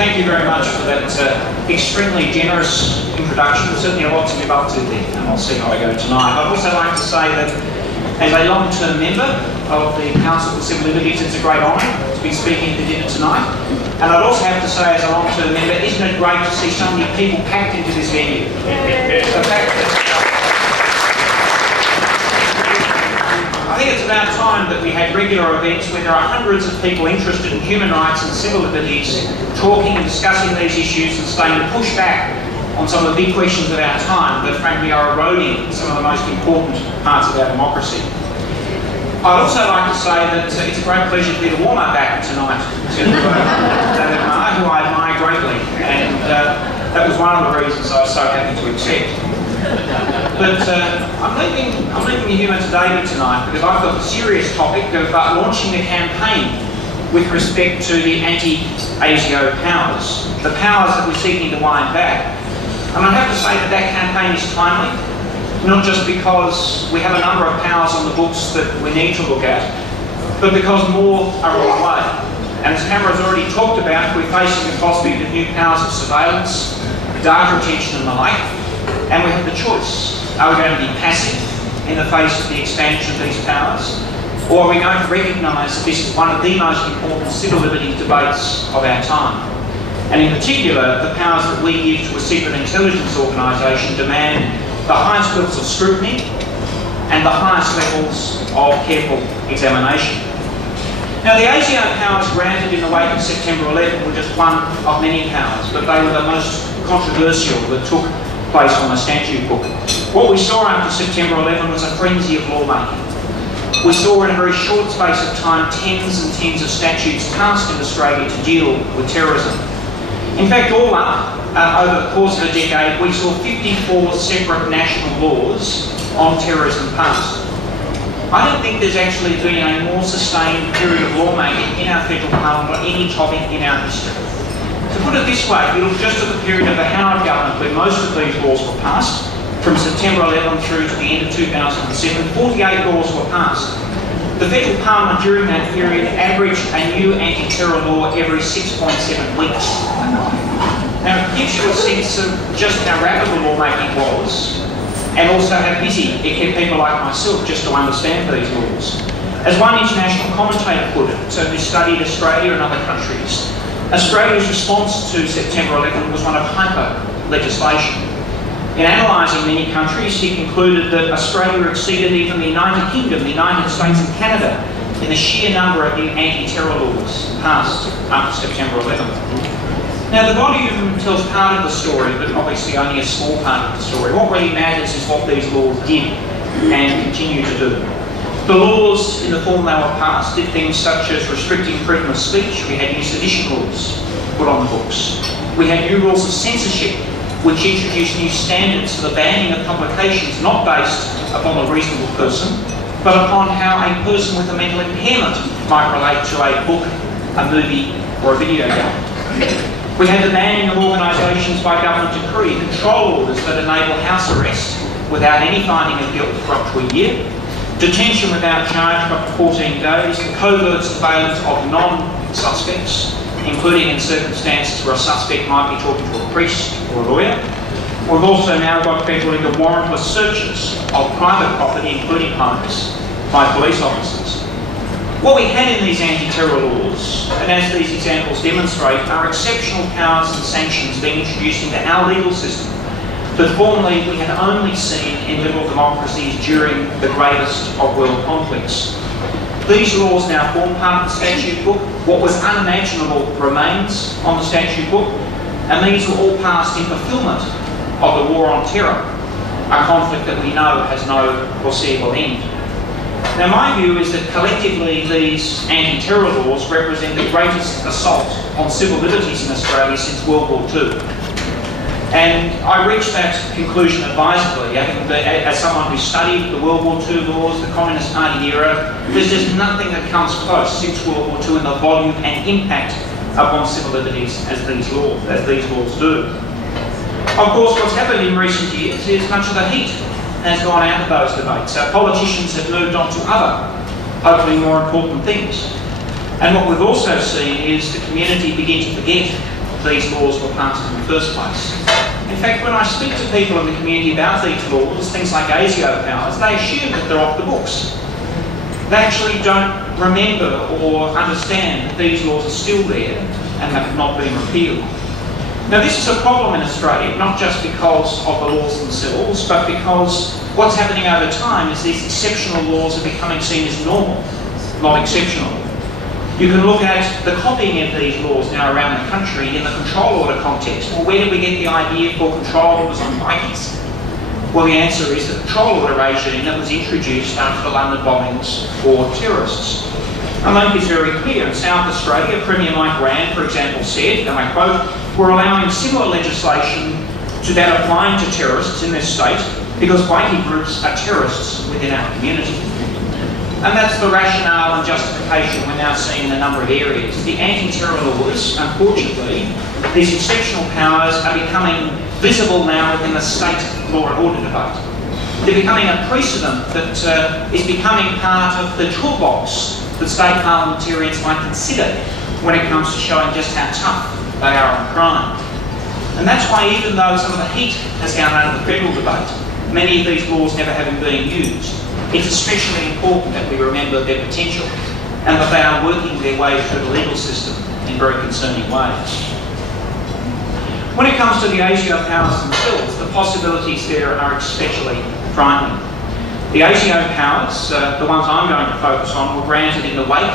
thank you very much for that extremely generous introduction. There's certainly a lot to live up to there, and I'll see how I go tonight. I'd also like to say that as a long-term member of the Council for Civil Liberties, it's a great honour to be speaking at the dinner tonight. And I'd also have to say, as a long-term member, isn't it great to see so many people packed into this venue? The fact that I think it's about time that we had regular events where there are hundreds of people interested in human rights and civil liberties talking and discussing these issues and starting to push back on some of the big questions of our time that frankly are eroding some of the most important parts of our democracy. I'd also like to say that it's a great pleasure to be the warm-up act tonight to David Marr, who I admire greatly, and that was one of the reasons I was so happy to accept. But I'm leaving you here to David tonight because I've got the serious topic of launching a campaign with respect to the anti-ASIO powers, the powers that we're seeking to wind back. And I have to say that that campaign is timely, not just because we have a number of powers on the books that we need to look at, but because more are on the way. And as Cameron's already talked about, we're facing the prospect of new powers of surveillance, data retention and the like. And we have the choice. Are we going to be passive in the face of the expansion of these powers? Or are we going to recognise that this is one of the most important civil liberties debates of our time? And in particular, the powers that we give to a secret intelligence organisation demand the highest levels of scrutiny and the highest levels of careful examination. Now, the ASIO powers granted in the wake of September 11 were just one of many powers, but they were the most controversial that took place on the statute book. What we saw after September 11 was a frenzy of lawmaking. We saw in a very short space of time tens and tens of statutes passed in Australia to deal with terrorism. In fact, all up, over the course of a decade, we saw 54 separate national laws on terrorism passed. I don't think there's actually been a more sustained period of lawmaking in our federal parliament on any topic in our history. To put it this way, if you look just at the period of the Howard government where most of these laws were passed, from September 11 through to the end of 2007, 48 laws were passed. The federal parliament during that period averaged a new anti-terror law every 6.7 weeks. Now it gives you a sense of just how rapid the lawmaking was, and also how busy it kept people like myself just to understand these laws. As one international commentator put it, so who studied Australia and other countries, Australia's response to September 11 was one of hyper-legislation. In analysing many countries, he concluded that Australia exceeded even the United Kingdom, the United States and Canada in the sheer number of new anti-terror laws passed after September 11. Now, the volume tells part of the story, but obviously only a small part of the story. What really matters is what these laws did and continue to do. The laws, in the form they were passed, did things such as restricting freedom of speech. We had new sedition rules put on the books. We had new rules of censorship, which introduced new standards for the banning of publications not based upon a reasonable person, but upon how a person with a mental impairment might relate to a book, a movie, or a video game. We had the banning of organisations by government decree, control orders that enable house arrest without any finding of guilt for up to a year, detention without charge for up to 14 days, the covert surveillance of non-suspects, including in circumstances where a suspect might be talking to a priest or a lawyer. We've also now got people into warrantless searches of private property, including homes, by police officers. What we had in these anti-terror laws, and as these examples demonstrate, are exceptional powers and sanctions being introduced into our legal system that formerly we had only seen in liberal democracies during the greatest of world conflicts. These laws now form part of the statute book. What was unimaginable remains on the statute book, and these were all passed in fulfilment of the war on terror, a conflict that we know has no foreseeable end. Now, my view is that collectively these anti-terror laws represent the greatest assault on civil liberties in Australia since World War II. And I reached that conclusion advisedly. I think that as someone who studied the World War II laws, the Communist Party era, there's just nothing that comes close since World War II in the volume and impact upon civil liberties as these laws do. Of course, what's happened in recent years is much of the heat has gone out of those debates. Our politicians have moved on to other, hopefully more important things. And what we've also seen is the community begin to forget these laws were passed in the first place. In fact, when I speak to people in the community about these laws, things like ASIO powers, they assume that they're off the books. They actually don't remember or understand that these laws are still there and have not been repealed. Now, this is a problem in Australia, not just because of the laws themselves, but because what's happening over time is these exceptional laws are becoming seen as normal, not exceptional. You can look at the copying of these laws now around the country in the control order context. Well, where did we get the idea for control orders on bikies? Well, the answer is the control order regime that was introduced after the London bombings for terrorists. The link is very clear. In South Australia, Premier Mike Rann, for example, said, and I quote, "We're allowing similar legislation to that applying to terrorists in this state because bikie groups are terrorists within our community." And that's the rationale and justification we're now seeing in a number of areas. The anti-terror laws, unfortunately, these exceptional powers are becoming visible now within the state law and order debate. They're becoming a precedent that is becoming part of the toolbox that state parliamentarians might consider when it comes to showing just how tough they are on crime. And that's why, even though some of the heat has gone out of the federal debate, many of these laws never having been used, it's especially important that we remember their potential and that they are working their way through the legal system in very concerning ways. When it comes to the ASIO powers themselves, the possibilities there are especially frightening. The ASIO powers, the ones I'm going to focus on, were granted in the wake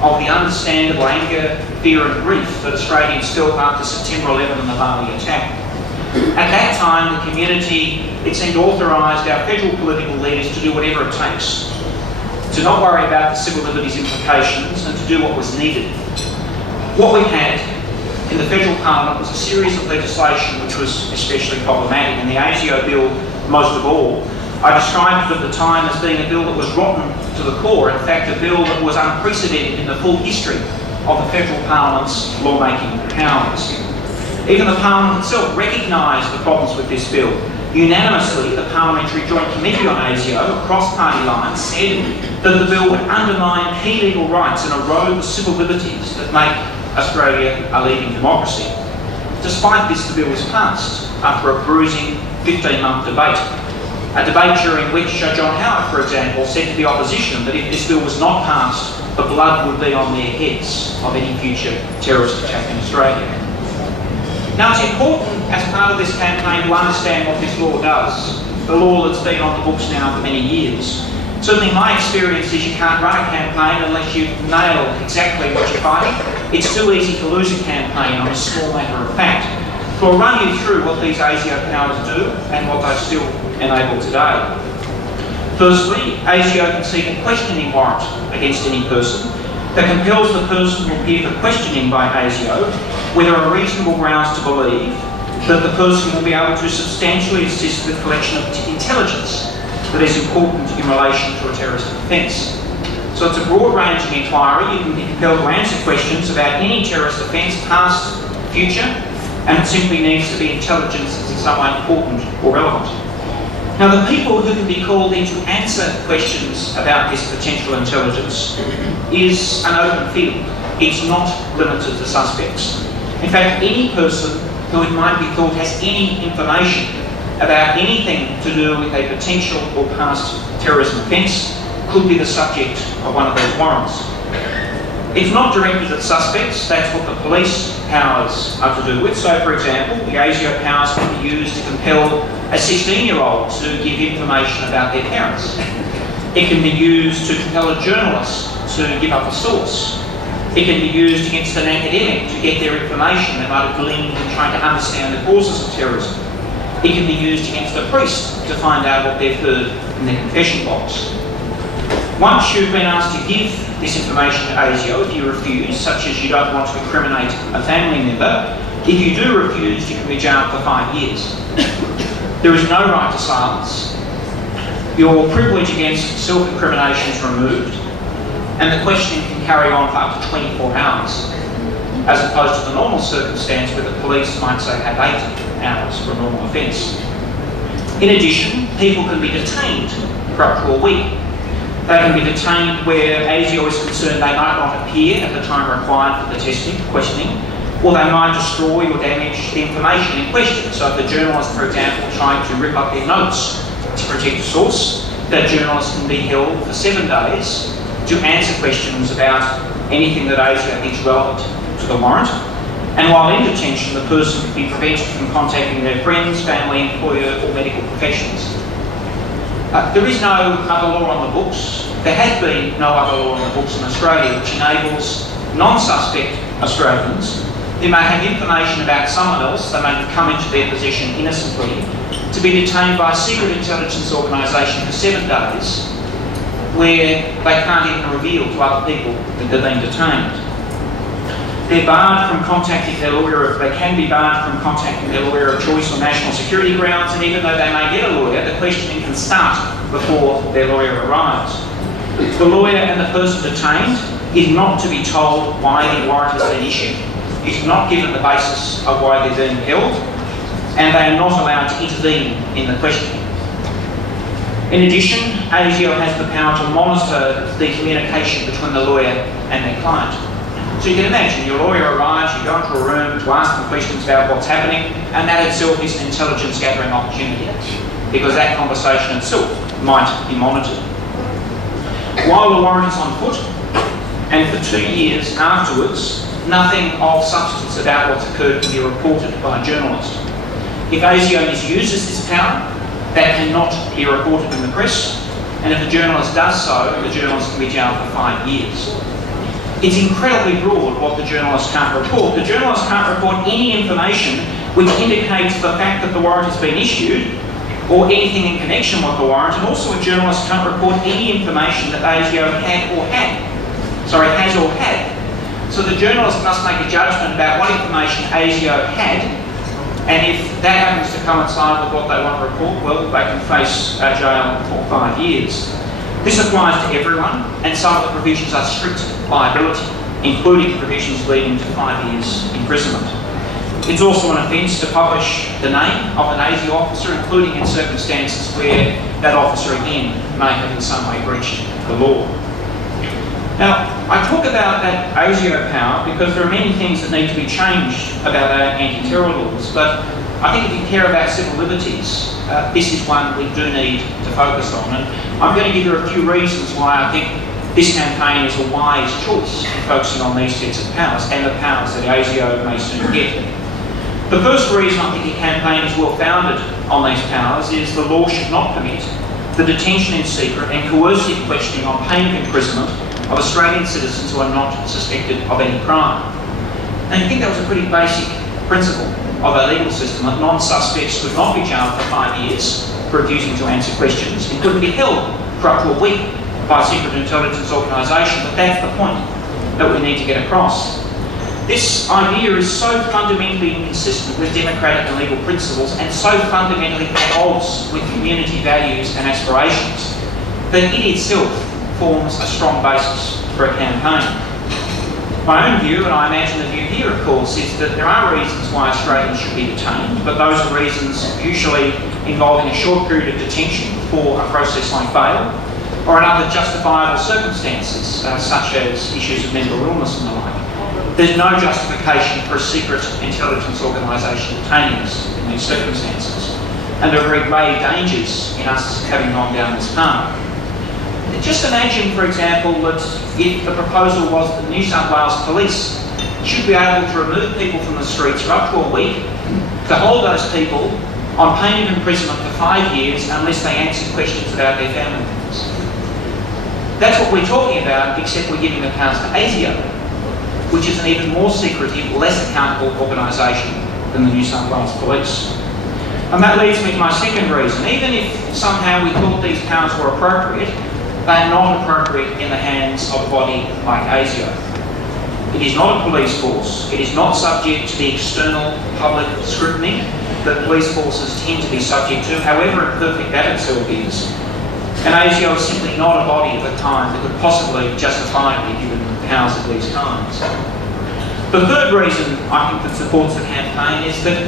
of the understandable anger, fear and grief that Australians felt after September 11 and the Bali attack. At that time, the community, it seemed, authorised our federal political leaders to do whatever it takes, to not worry about the civil liberties implications and to do what was needed. What we had in the federal parliament was a series of legislation which was especially problematic, and the ASIO bill most of all. I described it at the time as being a bill that was rotten to the core, in fact a bill that was unprecedented in the full history of the federal parliament's lawmaking powers. Even the parliament itself recognised the problems with this bill. Unanimously, the Parliamentary Joint Committee on ASIO, across party lines, said that the bill would undermine key legal rights and erode the civil liberties that make Australia a leading democracy. Despite this, the bill was passed after a bruising 15-month debate. A debate during which John Howard, for example, said to the opposition that if this bill was not passed, the blood would be on their heads of any future terrorist attack in Australia. Now, it's important as part of this campaign to understand what this law does, the law that's been on the books now for many years. Certainly my experience is you can't run a campaign unless you nail exactly what you're fighting. It's too easy to lose a campaign on a small matter of fact. So I'll run you through what these ASIO powers do and what they still enable today. Firstly, ASIO can seek a questioning warrant against any person that compels the person to appear for questioning by ASIO where there are reasonable grounds to believe that the person will be able to substantially assist with the collection of intelligence that is important in relation to a terrorist offence. So it's a broad-ranging inquiry. You can be compelled to answer questions about any terrorist offence, past, future, and it simply needs to be intelligence that's in some way important or relevant. Now, the people who can be called in to answer questions about this potential intelligence is an open field. It's not limited to suspects. In fact, any person who it might be thought has any information about anything to do with a potential or past terrorism offence could be the subject of one of those warrants. It's not directed at suspects, that's what the police powers are to do with. So, for example, the ASIO powers can be used to compel a 16-year-old to give information about their parents. It can be used to compel a journalist to give up a source. It can be used against an academic to get their information they might have gleaned in trying to understand the causes of terrorism. It can be used against a priest to find out what they've heard in their confession box. Once you've been asked to give this information to ASIO, if you refuse, such as you don't want to incriminate a family member, if you do refuse, you can be jailed for 5 years. There is no right to silence. Your privilege against self-incrimination is removed, and the questioning can carry on for up to 24 hours, as opposed to the normal circumstance where the police might say have 8 hours for a normal offence. In addition, people can be detained for up to a week. They can be detained where ASIO is concerned they might not appear at the time required for the testing, questioning. or they might destroy or damage the information in question. So if a journalist, for example, tried to rip up their notes to protect a source, that journalist can be held for 7 days to answer questions about anything that ASIO thinks relevant to the warrant. And while in detention, the person can be prevented from contacting their friends, family, employer, or medical professionals. There is no other law on the books. There has been no other law on the books in Australia which enables non-suspect Australians who may have information about someone else, they may have come into their possession innocently, to be detained by a secret intelligence organisation for 7 days, where they can't even reveal to other people that they're being detained. They're barred from contacting their lawyer, they can be barred from contacting their lawyer of choice on national security grounds, and even though they may get a lawyer, the questioning can start before their lawyer arrives. The lawyer and the person detained is not to be told why the warrant has been issued, is not given the basis of why they're being held, and they are not allowed to intervene in the questioning. In addition, ASIO has the power to monitor the communication between the lawyer and their client. So you can imagine, your lawyer arrives, you go into a room to ask them questions about what's happening, and that itself is an intelligence gathering opportunity, because that conversation itself might be monitored. While the warrant is on foot, and for 2 years afterwards, nothing of substance about what's occurred can be reported by a journalist. If ASIO misuses this power, that cannot be reported in the press, and if a journalist does so, the journalist can be jailed for 5 years. It's incredibly broad what the journalist can't report. The journalist can't report any information which indicates the fact that the warrant has been issued, or anything in connection with the warrant, and also a journalist can't report any information that ASIO has or had. So the journalist must make a judgment about what information ASIO had, and if that happens to coincide with what they want to report, well, they can face jail for 5 years. This applies to everyone, and some of the provisions are strict liability, including provisions leading to 5 years imprisonment. It's also an offence to publish the name of an ASIO officer, including in circumstances where that officer again may have in some way breached the law. Now, I talk about that ASIO power because there are many things that need to be changed about our anti-terror laws, but I think if you care about civil liberties, this is one we do need to focus on. And I'm going to give you a few reasons why I think this campaign is a wise choice in focusing on these sets of powers and the powers that ASIO may soon get. The first reason I think the campaign is well founded on these powers is the law should not permit the detention in secret and coercive questioning on pain of imprisonment of Australian citizens who are not suspected of any crime. And I think that was a pretty basic principle of our legal system, that non-suspects could not be jailed for 5 years for refusing to answer questions and couldn't be held for up to a week by a secret intelligence organisation, but that's the point that we need to get across. This idea is so fundamentally inconsistent with democratic and legal principles and so fundamentally at odds with community values and aspirations that it itself forms a strong basis for a campaign. My own view, and I imagine the view here of course, is that there are reasons why Australians should be detained, but those are reasons usually involving a short period of detention before a process like bail, or in other justifiable circumstances, such as issues of mental illness and the like. There's no justification for a secret intelligence organisation detaining us in these circumstances, and there are very grave dangers in us having gone down this path. Just imagine, for example, that if the proposal was that New South Wales Police should be able to remove people from the streets for up to a week, to hold those people on pain of imprisonment for 5 years unless they answered questions about their family members. That's what we're talking about, except we're giving the powers to ASIO, which is an even more secretive, less accountable organisation than the New South Wales Police. And that leads me to my second reason. Even if somehow we thought these powers were appropriate, they are not appropriate in the hands of a body like ASIO. It is not a police force. It is not subject to the external public scrutiny that police forces tend to be subject to, however imperfect that itself is. And ASIO is simply not a body of the kind that could possibly justifiably be given powers of these kinds. The third reason I think that supports the campaign is that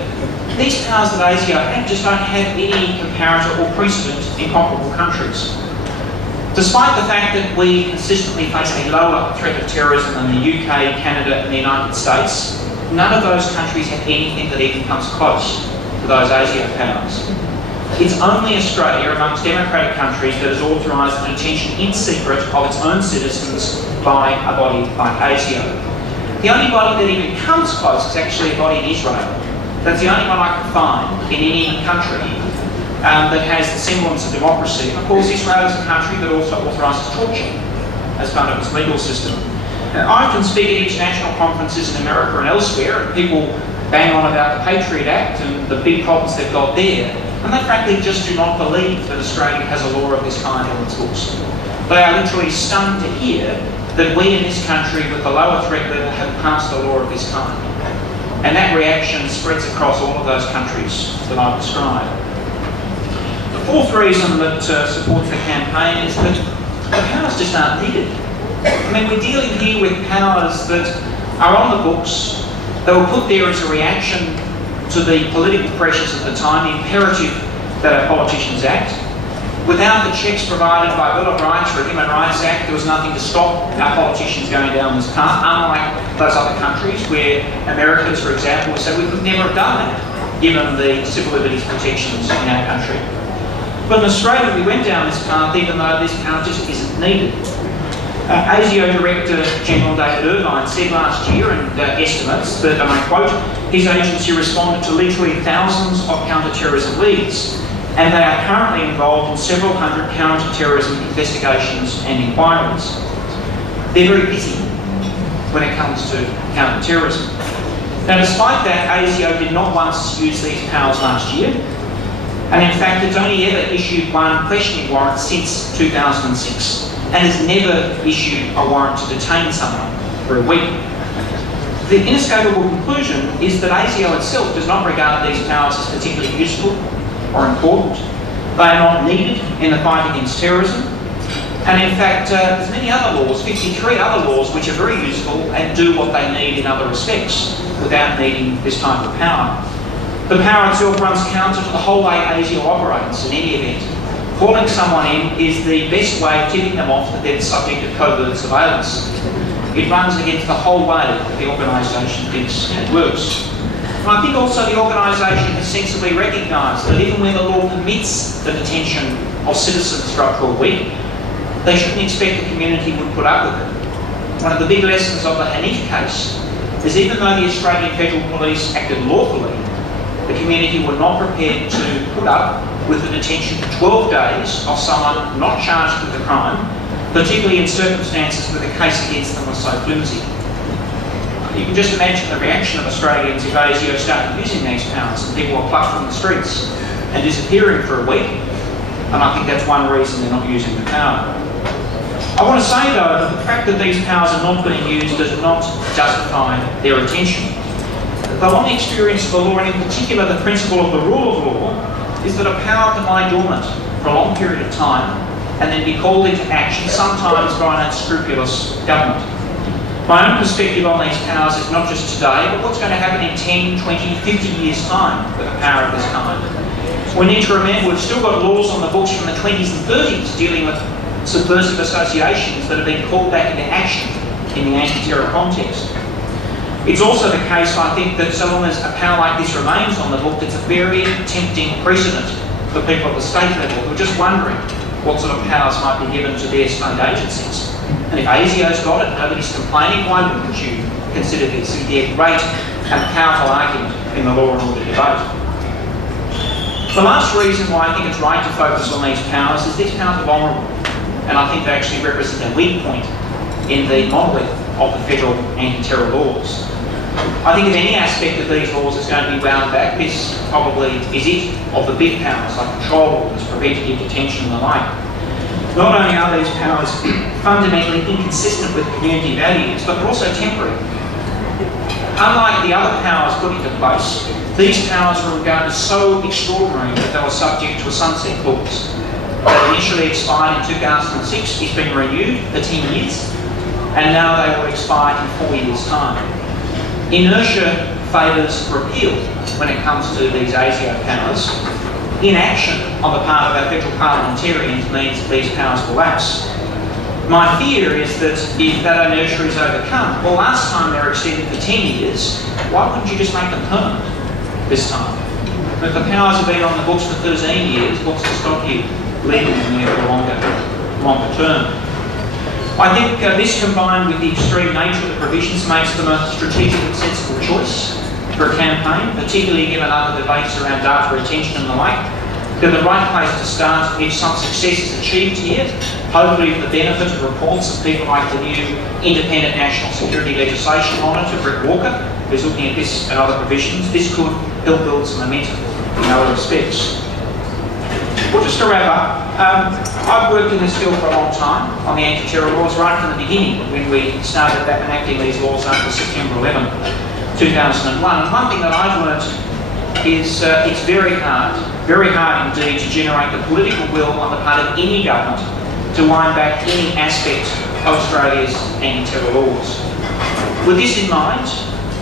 these powers that ASIO have just don't have any comparator or precedent in comparable countries. Despite the fact that we consistently face a lower threat of terrorism than the UK, Canada and the United States, none of those countries have anything that even comes close to those ASIO powers. It's only Australia, amongst democratic countries, that has authorised the detention in secret of its own citizens by a body like ASIO. The only body that even comes close is actually a body in Israel. That's the only one I can find in any country that has the semblance of democracy. And of course, Israel is a country that also authorises torture as part of its legal system. Now, I often speak at international conferences in America and elsewhere, and people bang on about the Patriot Act and the big problems they've got there, and they frankly just do not believe that Australia has a law of this kind on its books. They are literally stunned to hear that we in this country, with the lower threat level, have passed a law of this kind. And that reaction spreads across all of those countries that I've described. The fourth reason that supports the campaign is that the powers just aren't needed. I mean, we're dealing here with powers that are on the books. They were put there as a reaction to the political pressures of the time, the imperative that our politicians act. Without the checks provided by Bill of Rights or Human Rights Act, there was nothing to stop our politicians going down this path, unlike those other countries where Americans, for example, said we could never have done that, given the civil liberties protections in our country. But in Australia, we went down this path, even though this path just isn't needed. ASIO Director General David Irvine said last year, and estimates that, and I quote, his agency responded to literally thousands of counter-terrorism leads, and they are currently involved in several hundred counter-terrorism investigations and inquiries. They're very busy when it comes to counter-terrorism. Now, despite that, ASIO did not once use these powers last year, and in fact, it's only ever issued one questioning warrant since 2006. And has never issued a warrant to detain someone for a week. The inescapable conclusion is that ASIO itself does not regard these powers as particularly useful or important. They are not needed in the fight against terrorism. And in fact, there's many other laws, 53 other laws, which are very useful and do what they need in other respects without needing this type of power. The power itself runs counter to the whole way ASIO operates in any event. Calling someone in is the best way of tipping them off that they're the subject of covert surveillance. It runs against the whole way that the organisation thinks it works. And I think also the organisation has sensibly recognised that even when the law permits the detention of citizens for up to a week, they shouldn't expect the community would put up with it. One of the big lessons of the Hanif case is even though the Australian Federal Police acted lawfully, the community were not prepared to put up with the detention for 12 days of someone not charged with the crime, particularly in circumstances where the case against them was so flimsy. You can just imagine the reaction of Australians if ASIO started using these powers and people were plucked from the streets and disappearing for a week, and I think that's one reason they're not using the power. I want to say though that the fact that these powers are not being used does not justify their attention. The long experience of the law, and in particular the principle of the rule of law, is that a power can lie dormant for a long period of time and then be called into action, sometimes by an unscrupulous government. My own perspective on these powers is not just today, but what's going to happen in 10, 20, 50 years' time with a power of this kind. We need to remember we've still got laws on the books from the 20s and 30s dealing with subversive associations that have been called back into action in the anti-terror context. It's also the case, I think, that so long as a power like this remains on the book, it's a very tempting precedent for people at the state level who are just wondering what sort of powers might be given to their state agencies. And if ASIO's got it, nobody's complaining, why wouldn't you consider this to be a great and powerful argument in the law and order debate? The last reason why I think it's right to focus on these powers is these powers are vulnerable, and I think they actually represent a weak point in the monolith of the federal anti-terror laws. I think if any aspect of these laws is going to be wound back, this probably is it, of the big powers like control orders, preventative detention and the like. Not only are these powers fundamentally inconsistent with community values, but they're also temporary. Unlike the other powers put into place, these powers were regarded as so extraordinary that they were subject to a sunset clause. They initially expired in 2006, it's been renewed for 10 years, and now they will expire in 4 years' time. Inertia favours repeal when it comes to these ASIO powers. Inaction on the part of our federal parliamentarians means these powers will lapse. My fear is that if that inertia is overcome, well, last time they were extended for 10 years, why wouldn't you just make them permanent this time? But the powers have been on the books for 13 years. What's to stop you leaving them there for a longer term? I think this, combined with the extreme nature of the provisions, makes them a strategic and sensible choice for a campaign, particularly given other debates around data retention and the like. They're the right place to start if some success is achieved here, hopefully with the benefit of reports of people like the new Independent National Security Legislation Monitor, Brett Walker, who's looking at this and other provisions. This could help build some momentum in other respects. Well, just to wrap up, I've worked in this field for a long time on the anti-terror laws right from the beginning when we started enacting these laws after September 11, 2001. And one thing that I've learnt is it's very hard indeed to generate the political will on the part of any government to wind back any aspect of Australia's anti-terror laws. With this in mind,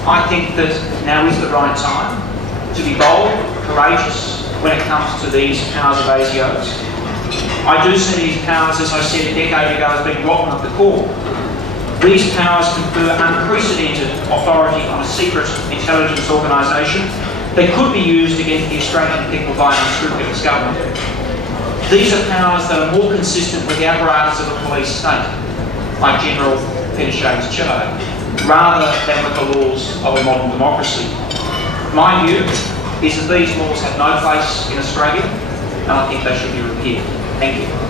I think that now is the right time to be bold, courageous when it comes to these powers of ASIOs. I do see these powers, as I said a decade ago, as being rotten at the core. These powers confer unprecedented authority on a secret intelligence organisation that could be used against the Australian people by an unscrupulous government. These are powers that are more consistent with the apparatus of a police state, like General Pinochet's Chile, rather than with the laws of a modern democracy. My view is that these laws have no place in Australia, and I think they should be repealed. Thank you.